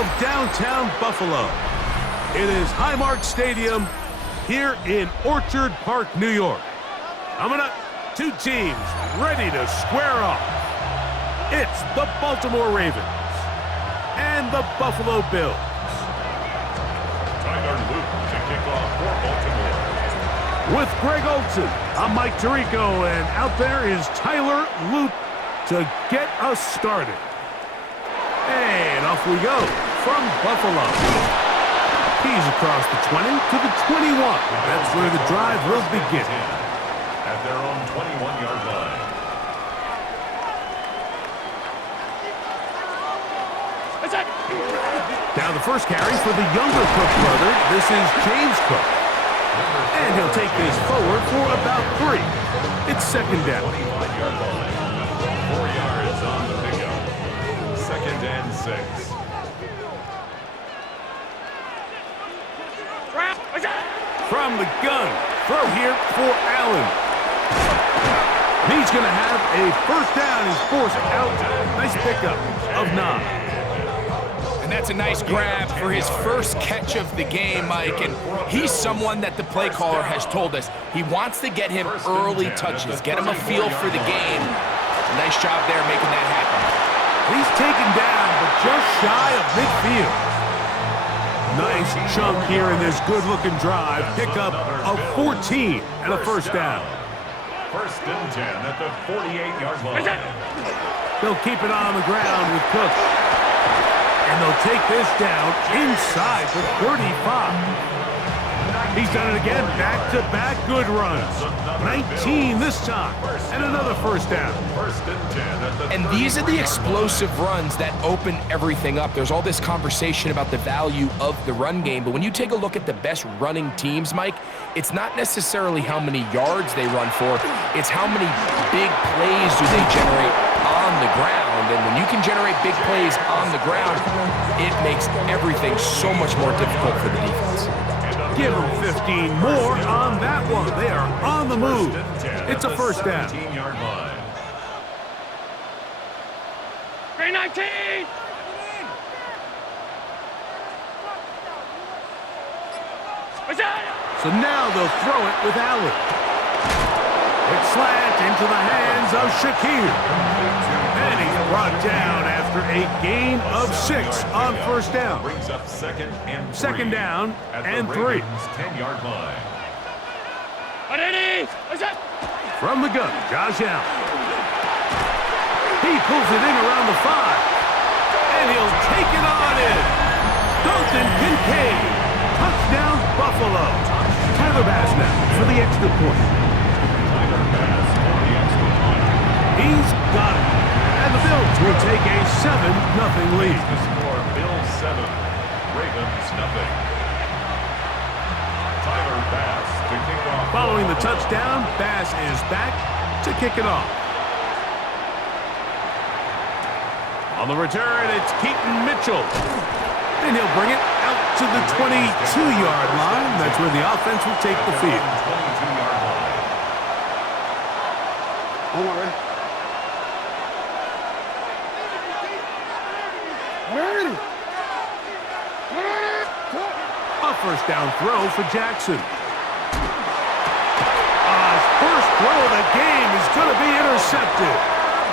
of downtown Buffalo. It is Highmark Stadium here in Orchard Park, New York. Coming up, two teams ready to square off. It's the Baltimore Ravens and the Buffalo Bills. Tyler Luke to kick off for Baltimore. With Greg Olson, I'm Mike Tirico, and out there is Tyler Luke to get us started. And off we go from Buffalo. He's across the 20 to the 21. That's where the drive will begin. At their own 21-yard line. Now the first carry for the younger Cook brother. This is James Cook. And he'll take this forward for about 3. It's second down. 25-yard line. 4 yards on the pickup. Second and 6. From the gun, throw here for Allen. He's going to have a first down. He's forced out. Nice pickup of 9. And that's a nice grab for his first catch of the game, Mike. And he's someone that the play caller has told us he wants to get him early touches, get him a feel for the game. Nice job there making that happen. He's taken down, but just shy of midfield. Nice chunk here in this good-looking drive. Pickup of 14 and a first down. First and 10 at the 48-yard line. They'll keep it on the ground with Cook. And they'll take this down inside the 35. He's done it again. Back-to-back good runs. 19 this time. And another first down. First and 10 at the And these are the explosive runs that open everything up. There's all this conversation about the value of the run game, but when you take a look at the best running teams, Mike, it's not necessarily how many yards they run for, it's how many big plays do they generate on the ground. And when you can generate big plays on the ground, it makes everything so much more difficult for the defense. Give them 15 more on that one. They are on the move. It's a first down. 17-yard line. 319! So now they'll throw it with Allen. It's slant into the hands of Shakir. And he's brought down after a gain of 6 on first down. Brings up second and 3. Second down and 3. 10-yard line. From the gun, Josh Allen. He pulls it in around the 5. And he'll take it on in. Dalton Kincaid. Touchdown, Buffalo. Tyler Bass now for the extra point. Tyler Bass for the extra point. He's got it. And the Bills will take a 7-0 lead. The score, Bills 7, Ravens nothing. Tyler Bass to kick off. Following the touchdown, Bass is back to kick it off. On the return, it's Keaton Mitchell. And he'll bring it out to the 22-yard line. That's where the offense will take the field. 22-yard line. A first down throw for Jackson. His first throw of the game is going to be intercepted.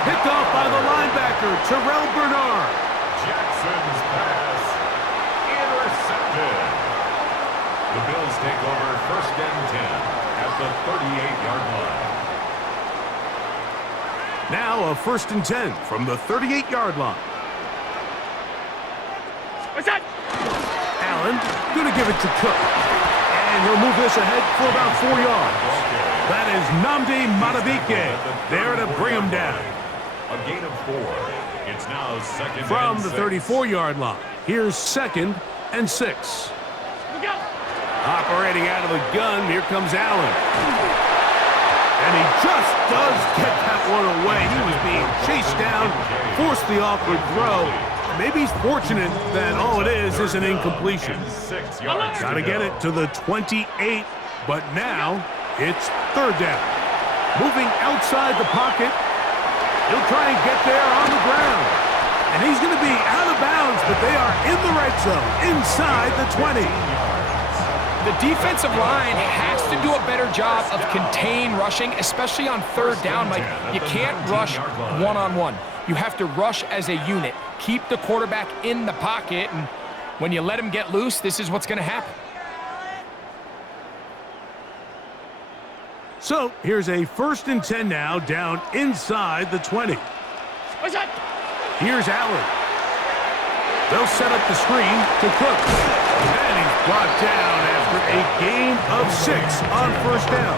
Picked off by the linebacker, Terrell Bernard. Jackson's pass intercepted. The Bills take over first and 10 at the 38-yard line. Now a first and 10 from the 38-yard line. Allen going to give it to Cook. And he'll move this ahead for about 4 yards. That is Nnamdi Madubuike there to bring him down. A gain of 4. It's now second From and the 6. 34-yard line, here's second and 6. Operating out of the gun, here comes Allen. And he just does get that one away. He was being chased down, forced the awkward throw. Maybe he's fortunate that all it is an incompletion. 6 yards. Got to get it to the 28, but now it's third down. Moving outside the pocket. He'll try and get there on the ground. And he's going to be out of bounds, but they are in the red zone, inside the 20. The defensive line has to do a better job of contain rushing, especially on third down. Like, you can't rush one-on-one. You have to rush as a unit. Keep the quarterback in the pocket, and when you let him get loose, this is what's going to happen. So here's a 1st and 10 now, down inside the 20. What's that? Here's Allen. They'll set up the screen to Cook. And he's brought down after a gain of 6 on 1st down.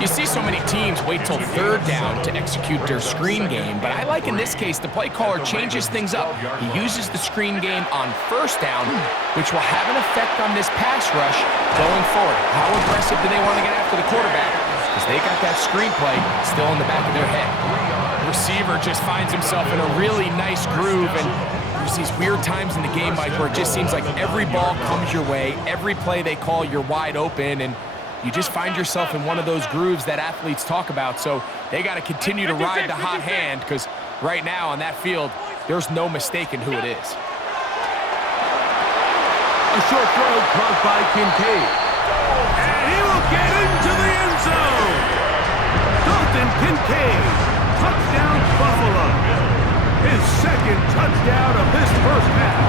You see so many teams wait till third down to execute their screen game, but I like in this case the play caller changes things up. He uses the screen game on 1st down, which will have an effect on this pass rush going forward. How aggressive do they want to get after the quarterback? Because they got that screen play still in the back of their head. The receiver just finds himself in a really nice groove, and there's these weird times in the game, Mike, where it just seems like every ball comes your way, every play they call, you're wide open, and you just find yourself in one of those grooves that athletes talk about. So they got to continue to ride the hot hand, because right now on that field, there's no mistaking who it is. A short throw caught by Kincaid. And he will get into the end zone. Dalton Kincaid, touchdown Buffalo. His 2nd touchdown of this 1st half.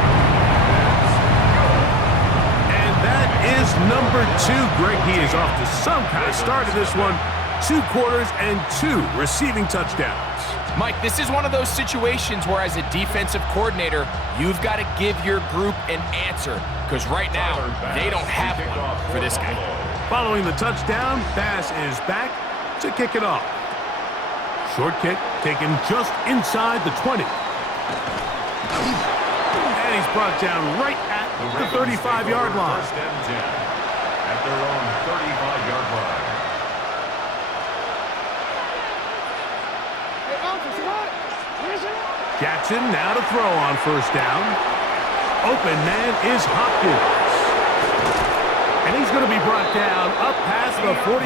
And that is number 2. Greg, he is off to some kind of start in this one. 2 quarters and 2 receiving touchdowns. Mike, this is one of those situations where as a defensive coordinator, you've got to give your group an answer, because right now, they don't have one for this guy. Following the touchdown, Bass is back to kick it off. Short kick taken just inside the 20. And he's brought down right at the 35-yard line. 1st and 10 at their own 35-yard line. Jackson now to throw on 1st down. Open man is Hopkins. And he's going to be brought down up past the 45.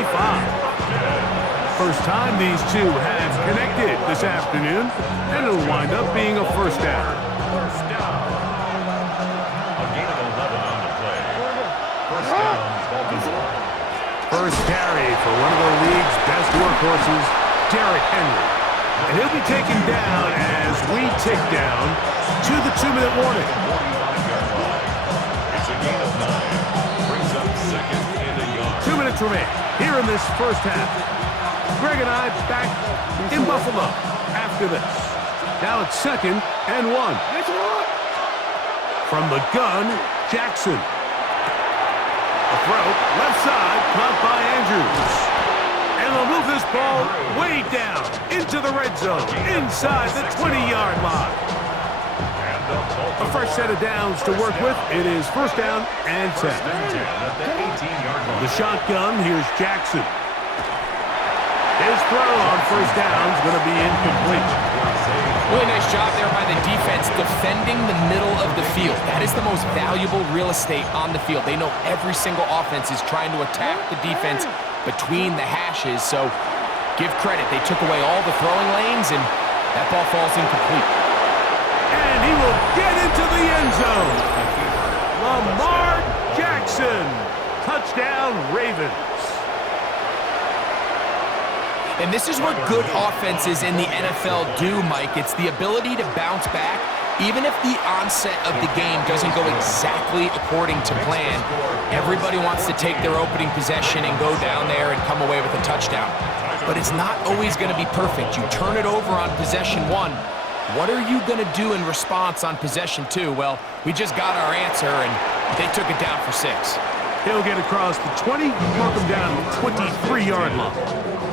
First time these two have connected this afternoon, and it'll wind up being a 1st down. 1st down. A gain of 11 on the play. 1st down, Baltimore. First carry for one of the league's best workhorses, Derrick Henry. And he'll be taken down as we tick down to the 2-minute warning. 45-yard line. It's a gain of 9. Brings up 2nd and a yard. 2 minutes remain here in this 1st half. Greg and I back in Buffalo after this. Now it's 2nd and 1. From the gun, Jackson. A throw, left side, caught by Andrews. And they'll move this ball way down into the red zone, inside the 20-yard line. A fresh set of downs to work with. It is 1st down and 10. The shotgun, here's Jackson. His throw on 1st down is going to be incomplete. Really nice job there by the defense defending the middle of the field. That is the most valuable real estate on the field. They know every single offense is trying to attack the defense between the hashes, so give credit. They took away all the throwing lanes, and that ball falls incomplete. And he will get into the end zone. Lamar Jackson. Touchdown, Ravens. And this is what good offenses in the NFL do, Mike. It's the ability to bounce back, even if the onset of the game doesn't go exactly according to plan. Everybody wants to take their opening possession and go down there and come away with a touchdown. But it's not always going to be perfect. You turn it over on possession 1. What are you going to do in response on possession 2? Well, we just got our answer, and they took it down for 6. He'll get across the 20, mark him down to the 23-yard line.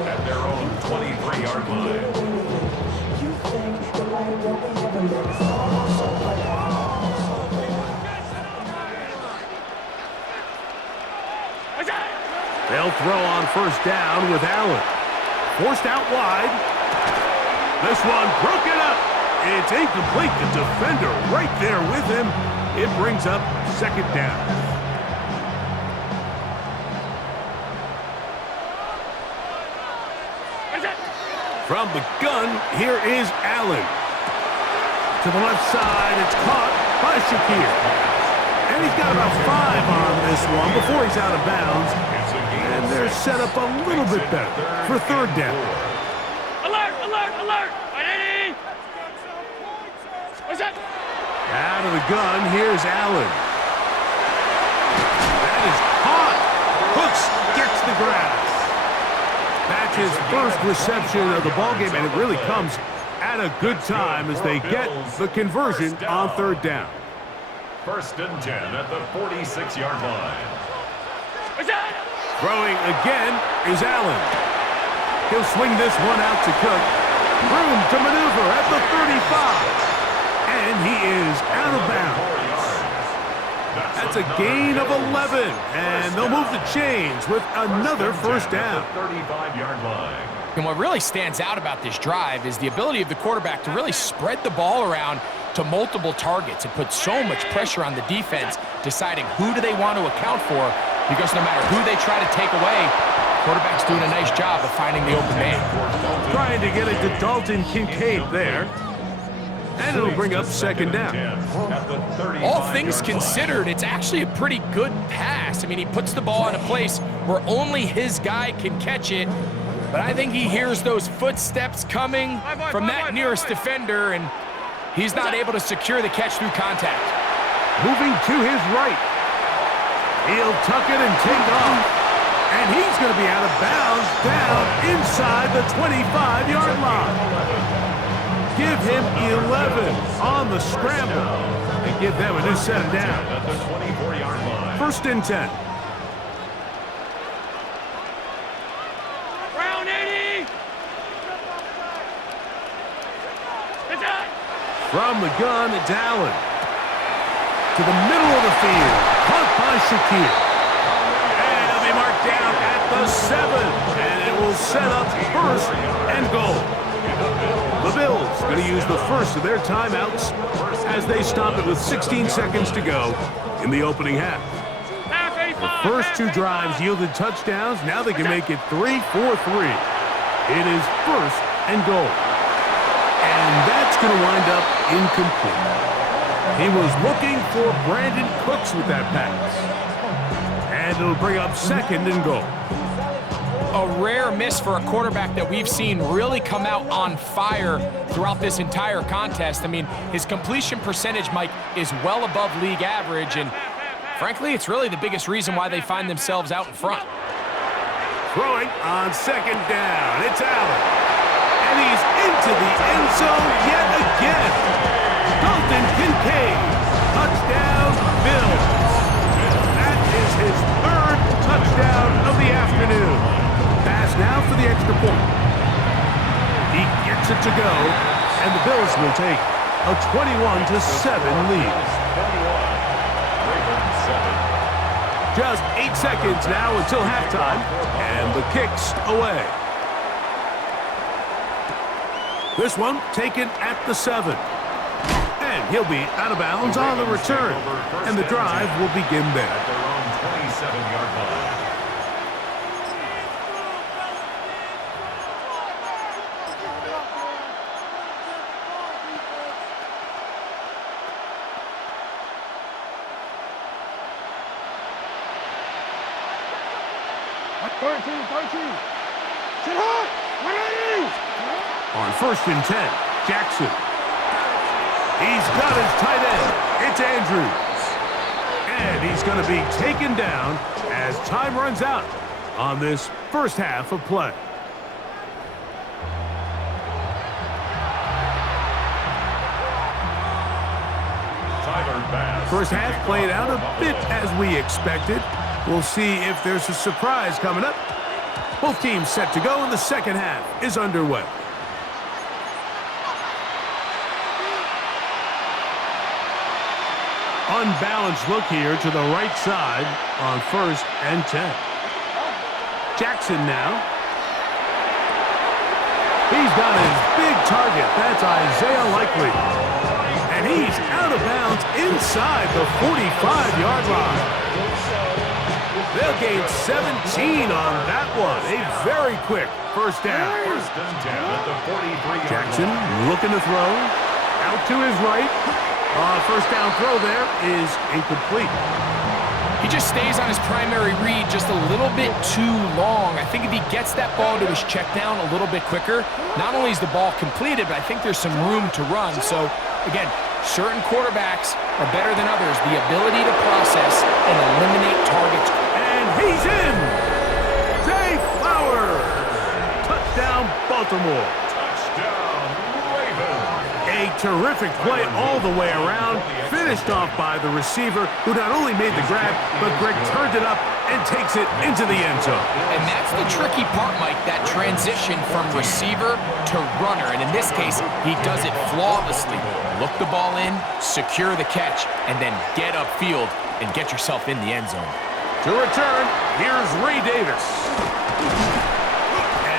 At their own 23-yard line. They'll throw on 1st down with Allen. Forced out wide. This one broken up. It's incomplete. The defender right there with him. It brings up 2nd down. From the gun, here is Allen. To the left side, it's caught by Shakir. And he's got about 5 on this one before he's out of bounds. And they're set up a little bit better for third down. Alert, alert, alert! 180! What's that? Out of the gun, here's Allen. That is caught. Hooks gets the grass. That's his first reception of the ballgame, and it really comes at a good time as they get the conversion on third down. 1st and 10 at the 46-yard line. What's that? Throwing again is Allen. He'll swing this one out to Cook. Room to maneuver at the 35. And he is out of bounds. That's a gain of 11. And they'll move the chains with another first down. 35-yard line. And what really stands out about this drive is the ability of the quarterback to really spread the ball around to multiple targets and put so much pressure on the defense, deciding who do they want to account for, because no matter who they try to take away, quarterback's doing a nice job of finding the open man. Trying to get it to Dalton Kincaid there. And it'll bring up second down. All things considered, it's actually a pretty good pass. I mean, he puts the ball in a place where only his guy can catch it. But I think he hears those footsteps coming from that nearest defender, and he's not able to secure the catch through contact. Moving to his right. He'll tuck it and take off. And he's going to be out of bounds down inside the 25-yard line. Give him 11 on the scramble and give them a new set of down. 1st and 10. Round 80! What's that? From the gun, it's Allen. To the middle of the field. Caught by Shakir. And he'll be marked down at the 7. And it will set up 1st and goal. The Bills going to use the first of their timeouts as they stop it with 16 seconds to go in the opening half. The first 2 drives yielded touchdowns. Now they can make it 3-4-3. It is 1st and goal. And that's going to wind up incomplete. He was looking for Brandon Cooks with that pass. And it'll bring up 2nd and goal. A rare miss for a quarterback that we've seen really come out on fire throughout this entire contest. I mean, his completion percentage, Mike, is well above league average, and frankly, it's really the biggest reason why they find themselves out in front. Throwing on 2nd down, it's Allen. And he's into the end zone yet again. Dalton Kincaid, touchdown Bills. That is his 3rd touchdown of the afternoon. Pass now for the extra point. He gets it to go, and the Bills will take a 21-7 lead. Just 8 seconds now until halftime, and the kick's away. This one taken at the 7. And he'll be out of bounds on the return, and the drive will begin there. At their own 27-yard line. On 1st and 10, Jackson. He's got his tight end. It's Andrews. And he's going to be taken down as time runs out on this first half of play. First half played out a bit as we expected. We'll see if there's a surprise coming up. Both teams set to go, and the second half is underway. Unbalanced look here to the right side on 1st and 10. Jackson now. He's got his big target. That's Isaiah Likely. And he's out of bounds inside the 45-yard line. They'll gain 17 on that one. A very quick first down. First and 10 at the 43-yard Jackson line. looking to throw. Out to his right. First down throw there is incomplete. He just stays on his primary read just a little bit too long. I think if he gets that ball to his check down a little bit quicker, not only is the ball completed, but I think there's some room to run. So, again, certain quarterbacks are better than others. The ability to process and eliminate targets. And he's in! Zay Flowers! Touchdown, Baltimore. Touchdown, Ravens. A terrific play all the way around, finished off by the receiver, who not only made the grab, but Greg turned it up and takes it into the end zone. And that's the tricky part, Mike, that transition from receiver to runner. And in this case, he does it flawlessly. Look the ball in, secure the catch, and then get upfield and get yourself in the end zone. To return, here's Ray Davis.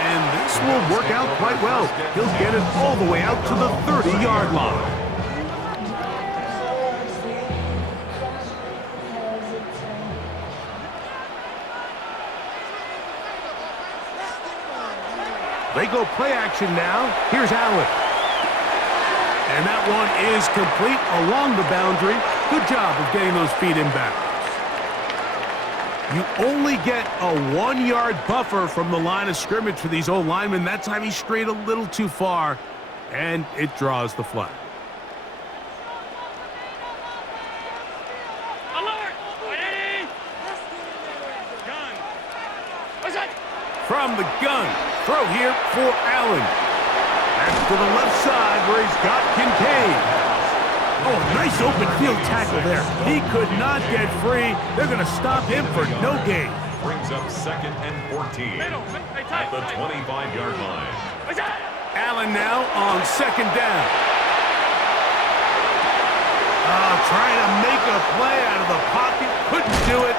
And this will work out quite well. He'll get it all the way out to the 30-yard line. They go play action now. Here's Allen. And that one is complete along the boundary. Good job of getting those feet in bounds. You only get a 1-yard buffer from the line of scrimmage for these old linemen. That time he strayed a little too far, and it draws the flag. Alert! 180! Gun! What's that? From the gun, throw here for Allen. That's to the left side where he's got Kincaid. Oh, nice open field tackle there. He could not get free. They're going to stop him for no gain. Brings up 2nd and 14 Middle. Hey, tight, at the tight. 25-yard line. What's that? Allen now on 2nd down. Trying to make a play out of the pocket. Couldn't do it.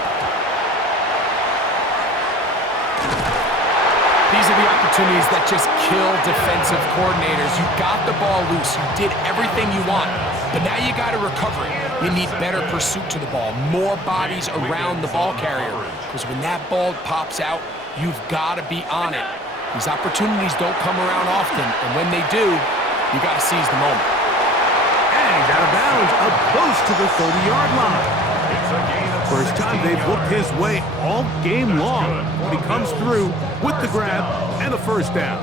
These are the opportunities that just kill defensive coordinators. You got the ball loose. You did everything you want. But now you got to recover it. You need better pursuit to the ball, more bodies around the ball carrier. Because when that ball pops out, you've got to be on it. These opportunities don't come around often, and when they do, you got to seize the moment. And he's out of bounds, up close to the 30-yard line. It's a gain of First time they've looked his way all game long. He comes through with the grab and a first down.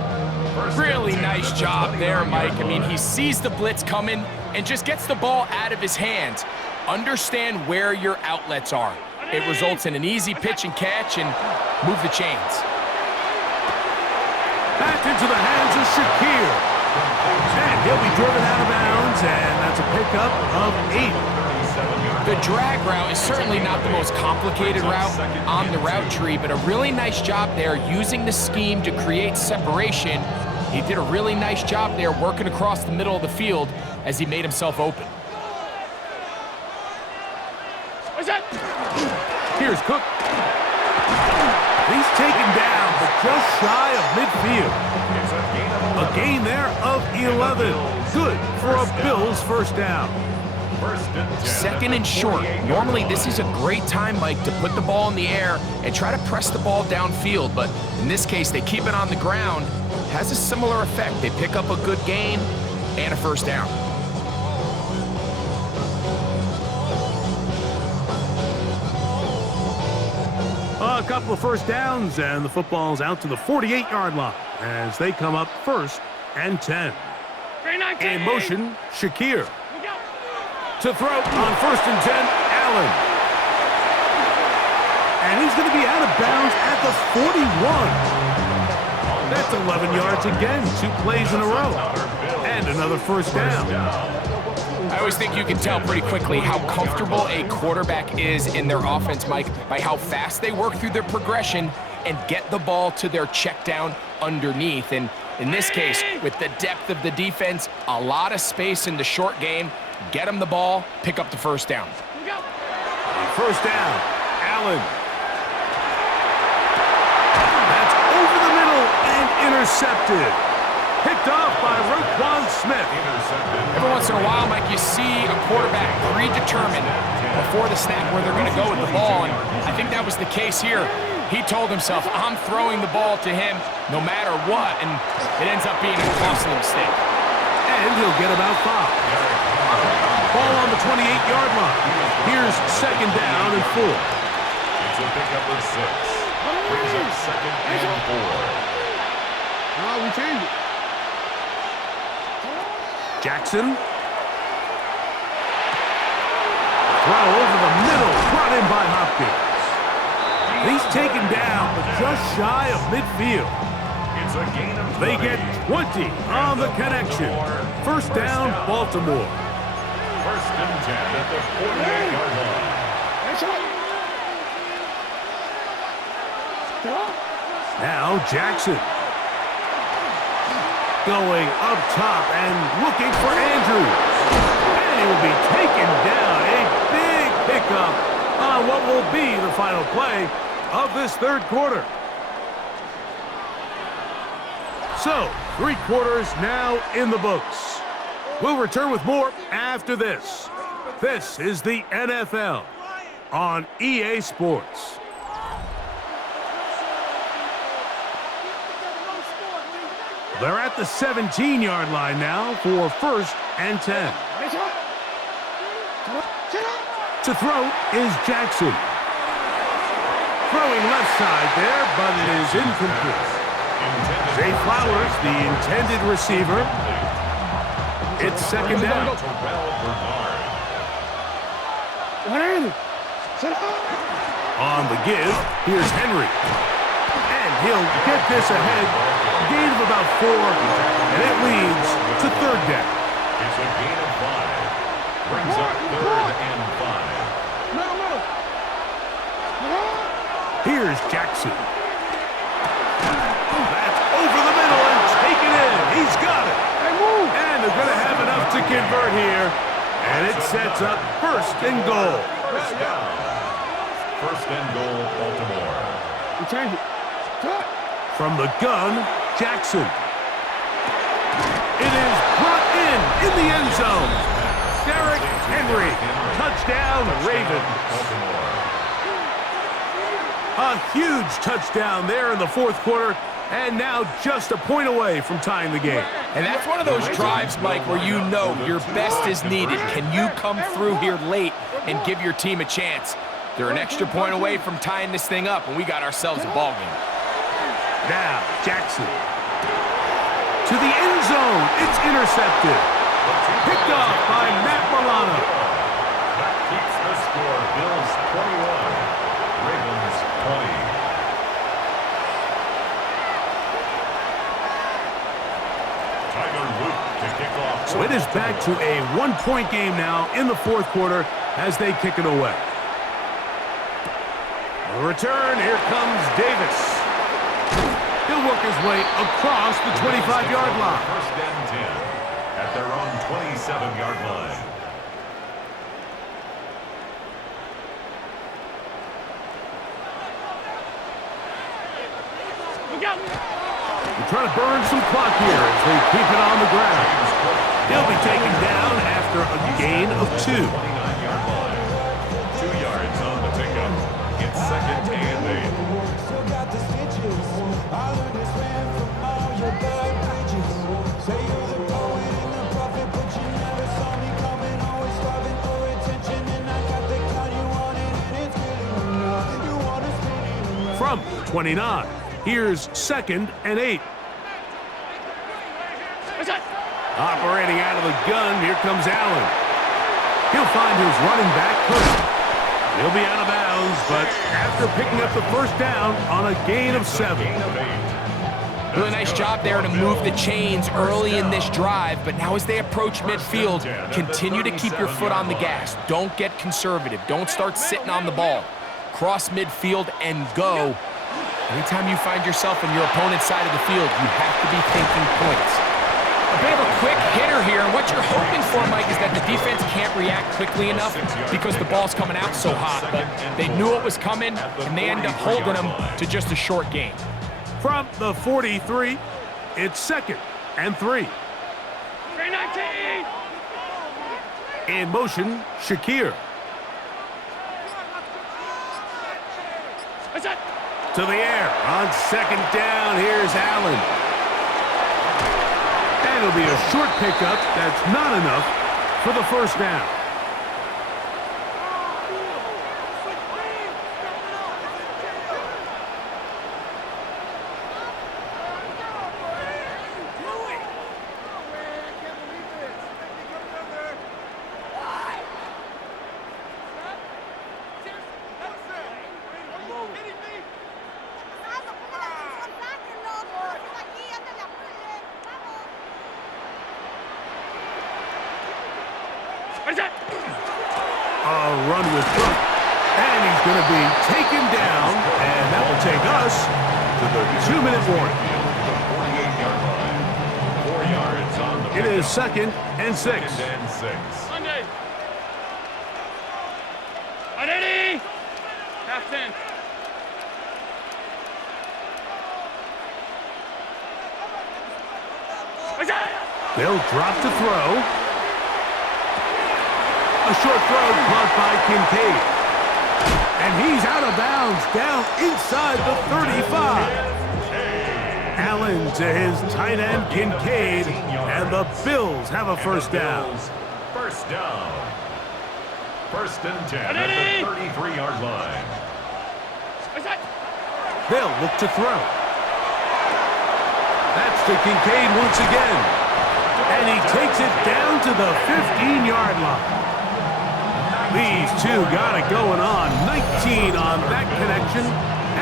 Really nice job there, Mike. I mean, he sees the blitz coming and just gets the ball out of his hands. Understand where your outlets are. It results in an easy pitch and catch and move the chains. Back into the hands of Shakir. And he'll be driven out of bounds, and that's a pickup of 8. The drag route is certainly not the most complicated route on the route tree, but a really nice job there using the scheme to create separation. He did a really nice job there working across the middle of the field as he made himself open. What's that? Here's Cook. He's taken down, but just shy of midfield. A gain there of 11. Good for a Bills first down. 2nd and short. Normally, this is a great time, Mike, to put the ball in the air and try to press the ball downfield. But in this case, they keep it on the ground. Has a similar effect. They pick up a good gain and a first down. A couple of first downs, and the football's out to the 48-yard line as they come up 1st and 10. In motion, Shakir. To throw on 1st and 10, Allen. And he's going to be out of bounds at the 41. That's 11 yards again, 2 plays in a row. And another first down. I always think you can tell pretty quickly how comfortable a quarterback is in their offense, Mike, by how fast they work through their progression and get the ball to their check down underneath. And in this case, with the depth of the defense, a lot of space in the short game, get them the ball, pick up the first down. First down, Allen. That's over the middle and intercepted. Picked off by Roquan Smith. Every once in a while, Mike, you see a quarterback predetermined before the snap where they're going to go with the ball, and I think that was the case here. He told himself, I'm throwing the ball to him no matter what, and it ends up being a costly mistake. And he'll get about 5. Ball on the 28-yard line. Here's second down and 4. It's a pickup of 6. Brings up second and 4. Oh, we changed it. Jackson. Throw over the middle, brought in by Hopkins. He's taken down, but just shy of midfield. It's a gain of 20. They get 20 on the connection. First down, Baltimore. First and 10 at the 48-yard line. Now Jackson. Going up top and looking for Andrews. And he will be taken down. A big pickup on what will be the final play of this third quarter. So, 3 quarters now in the books. We'll return with more after this. This is the NFL on EA Sports. They're at the 17-yard line now for first and 10. To throw is Jackson. Throwing left side there, but it is incomplete. Zay Flowers, the intended receiver. It's second down. On the give, here's Henry. And he'll get this ahead. Gain of about 4, and it leads to third down. It's a gain of 5. Brings up third and 5. Here's Jackson. That's over the middle and taken in. He's got it. And they're going to have enough to convert here. And it sets up first and goal. First down. First and goal, Baltimore. We changed it. From the gun, Jackson. It is brought in the end zone. Derrick Henry. Touchdown, Ravens. A huge touchdown there in the fourth quarter, and now just a point away from tying the game. And that's one of those drives, Mike, where you know your best is needed. Can you come through here late and give your team a chance? They're an extra point away from tying this thing up, and we got ourselves a ball game. Now, Jackson. To the end zone. It's intercepted. Picked off by Matt Milano. That keeps the score. Bills 21. Ravens 20. Tyler Luke to kick off. So it is back to a one-point game now in the fourth quarter as they kick it away. The return. Here comes Davis. He'll work his way across the 25-yard line. First and 10 at their own 27-yard line. They're trying to burn some clock here as they keep it on the ground. He'll be taken down after a gain of 2. 29-yard line. 2 yards on the pickup. It's second and 8. From 29, here's second and 8. Operating out of the gun, here comes Allen. He'll find his running back, Kirk. He'll be out of bounds, but after picking up the first down on a gain of 7. Really nice job there to move the chains early in this drive, but now as they approach midfield, continue to keep your foot on the gas. Don't get conservative. Don't start sitting on the ball. Cross midfield and go. Anytime you find yourself on your opponent's side of the field, you have to be thinking points. A bit of a quick hitter here, and what you're hoping for, Mike, is that the defense can't react quickly enough because the ball's coming out so hot, but they knew it was coming, and they end up holding them to just a short gain. From the 43, it's second and 3. 319. In motion, Shakir. What's that? To the air. On second down, here's Allen. And And it'll be a short pickup. That's not enough for the first down. A run with Cook, and he's going to be taken down, and that will take us to the 2-minute warning. 48-yard line. 4 yards on the It is 2nd and 6. 2nd and 6. Monday. Ready? Captain. They'll drop to throw. A short throw caught by Kincaid. And he's out of bounds, down inside the 35. Allen to his tight end, Kincaid, and the Bills have a first down. First down. 1st and 10 at the 33-yard line. They'll look to throw. That's to Kincaid once again. And he takes it down to the 15-yard line. These two got it going on. 19 on that connection,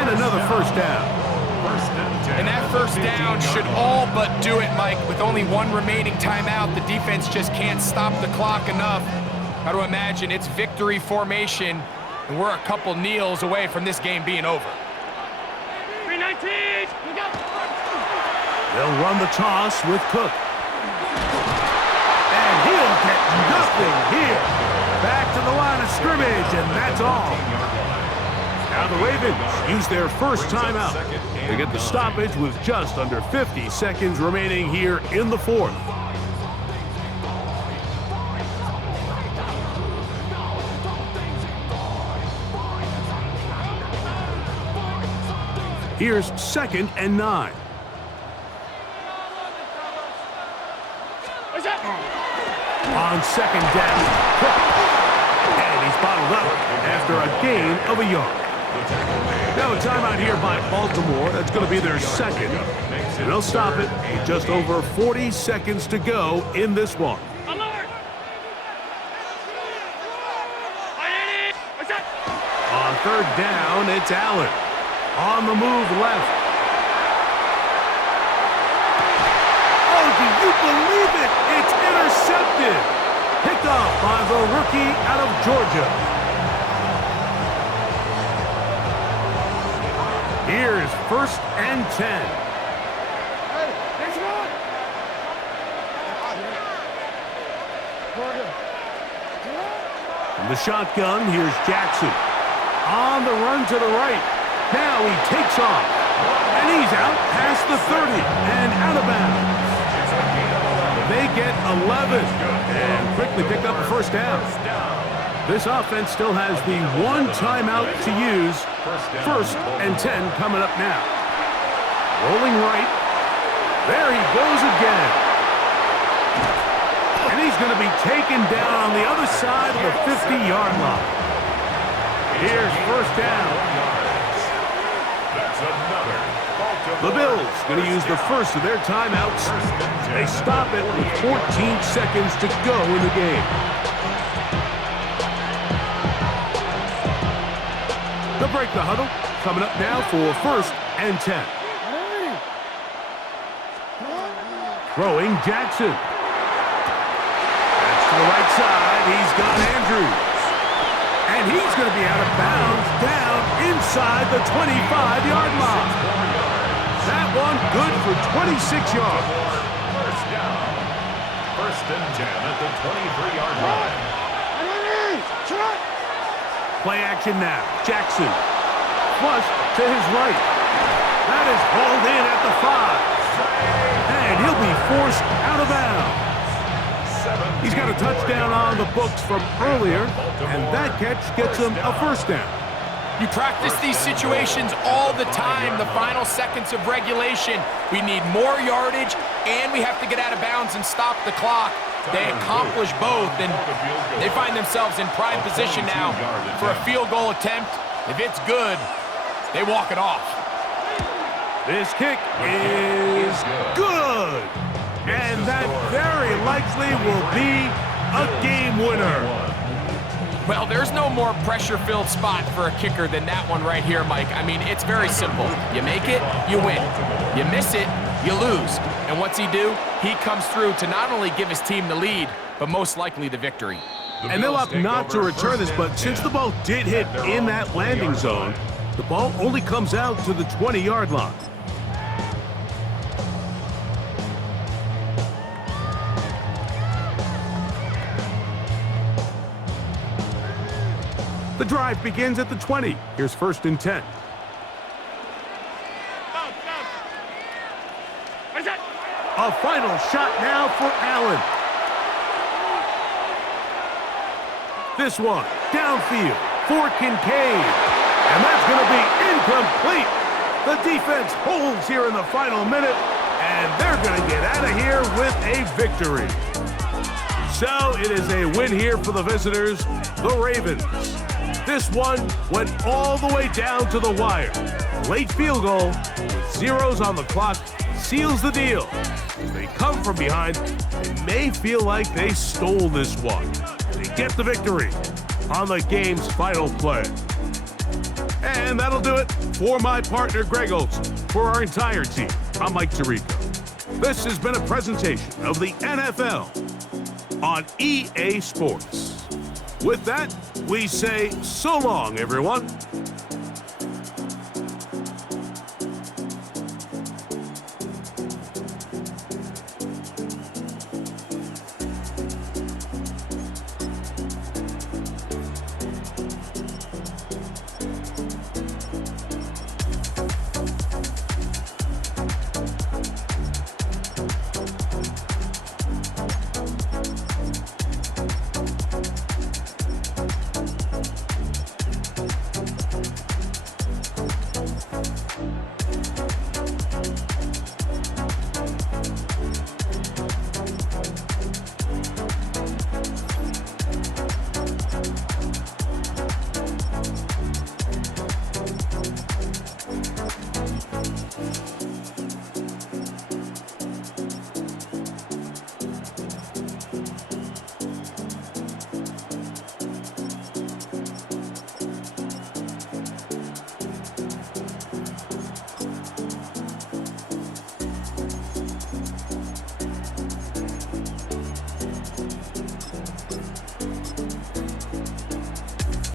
and another first down. 1st and 10. And that first down should all but do it, Mike. With only one remaining timeout, the defense just can't stop the clock enough. Got to imagine it's victory formation, and we're a couple kneels away from this game being over. 319. They'll run the toss with Cook. And he'll get nothing here. Back to the line of scrimmage, and that's all. Now the Ravens use their first timeout. They get the stoppage with just under 50 seconds remaining here in the 4th. Here's 2nd and 9. On 2nd down, Cook. And he's bottled up after a gain of a yard. Now a timeout here by Baltimore. That's going to be their second. And they'll stop it with just over 40 seconds to go in this one. On 3rd down, it's Allen. On the move left. Oh, do you believe it? It's intercepted. Picked off by the rookie out of Georgia. Here's 1st and 10. From the shotgun, here's Jackson. On the run to the right. Now he takes off. And he's out past the 30 and out of bounds. They get 11 and quickly pick up a first down. This offense still has the one timeout to use. 1st and 10 coming up now. Rolling right. There he goes again. And he's going to be taken down on the other side of the 50-yard line. Here's first down. That's another. The Bills going to use the first of their timeouts. They stop it with 14 seconds to go in the game. They'll break the huddle. Coming up now for 1st and 10. Throwing Jackson. That's to the right side. He's got Andrews. And he's going to be out of bounds down inside the 25-yard line. That one good for 26 yards. First down. 1st and 10 at the 23-yard line. Play action now. Jackson. Flush to his right. That is hauled in at the 5. And he'll be forced out of bounds. He's got a touchdown on the books from earlier, and that catch gets him a first down. You practice these situations all the time, the final seconds of regulation. We need more yardage, and we have to get out of bounds and stop the clock. They accomplish both, and they find themselves in prime position now for a field goal attempt. If it's good, they walk it off. This kick is good. And that very likely will be a game winner. Well, there's no more pressure-filled spot for a kicker than that one right here, Mike. I mean, it's very simple. You make it, you win. You miss it, you lose. And what's he do? He comes through to not only give his team the lead, but most likely the victory. And they'll opt not to return this, but since the ball did hit in that landing zone, the ball only comes out to the 20-yard line. The drive begins at the 20. Here's 1st and 10. A final shot now for Allen. This one downfield for Kincaid. And that's going to be incomplete. The defense holds here in the final minute, and they're going to get out of here with a victory. So it is a win here for the visitors, the Ravens. This one went all the way down to the wire. Late field goal with zeros on the clock seals the deal. As they come from behind, they may feel like they stole this one. They get the victory on the game's final play. And that'll do it for my partner, Greg Olson. For our entire team, I'm Mike Tirico. This has been a presentation of the NFL on EA Sports. With that, we say so long, everyone.